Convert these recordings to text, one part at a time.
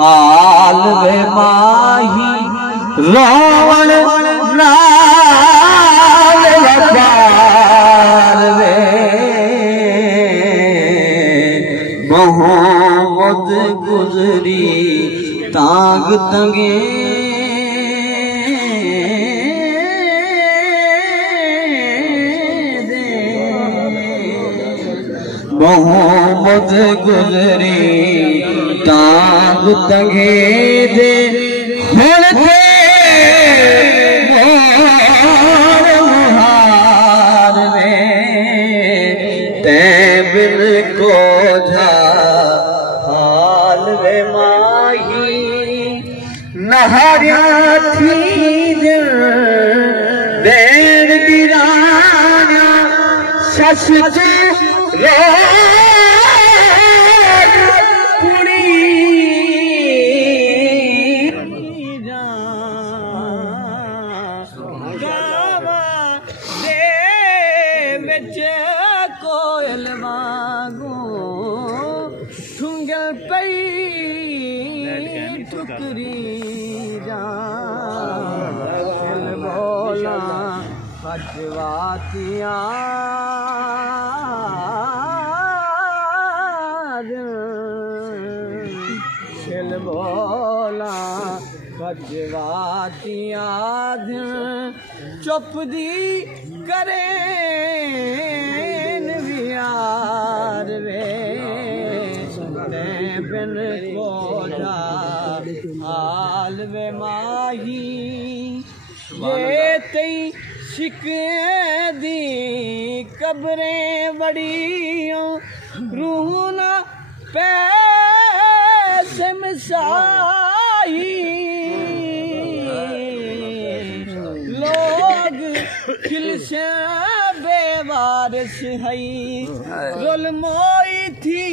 हाल वे माही रावण नाल वफार वे मोहम्मद गुजरी तांग तंगे मोहम्मद गुजरी तांग तंगे दे हलते मोर मुहार में ते बिन को जा हाल वे माही नहरिया थी दिल देर बिराना सस रे कोयल वागो ठुंगल पई ठुकरी जा बोला पटवातिया चल बोला पटवातिया चुप दी करे यार वे बिन को हाल वे माही ये तई शिक दी कब्रें बड़ियों रूह ना पैसे मिसाई लोग खिलसे बेवारिस हई रुल मोई थी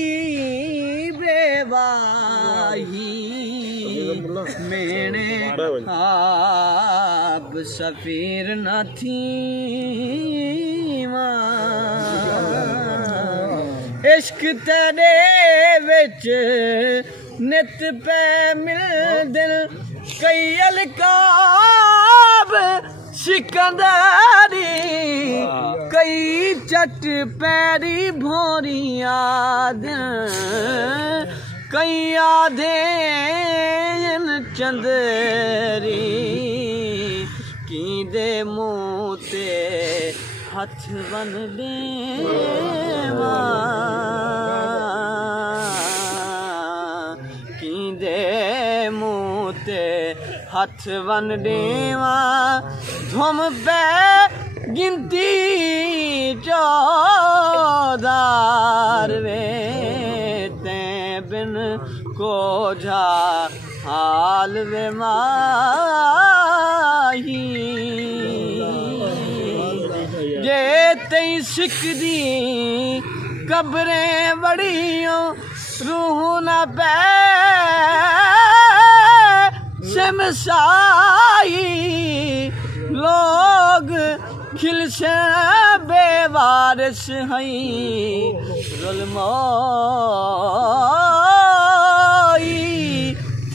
बेवाही मेरे आप सफीर न थी इश्क तेरे विच नित पे मिल दिल कई अलकाब सिकंदरी कई चट पैरी भोरिया कई आधे चंदरी की दे मुँह ते हथ बन दे की दे मुँह ते हथ बन देवा धुम पे गिनती चौदार वे ते बिन को जा हाल वे माही जे तई सिक दी कब्रें बड़ियों रूह न पै शमसाई लोग खिलसे बेवारिस हई रुल मोई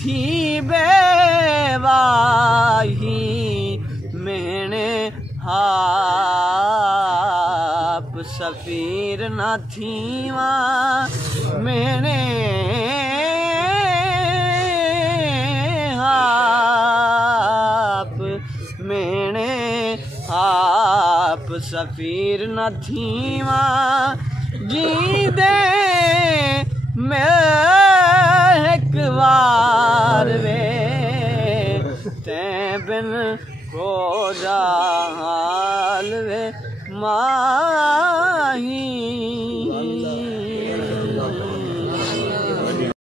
थी बेवाही मैंने आप सफीर न थी मैंने आप सफीर न थीवा जी दे महक ते बिन को हाल वे मां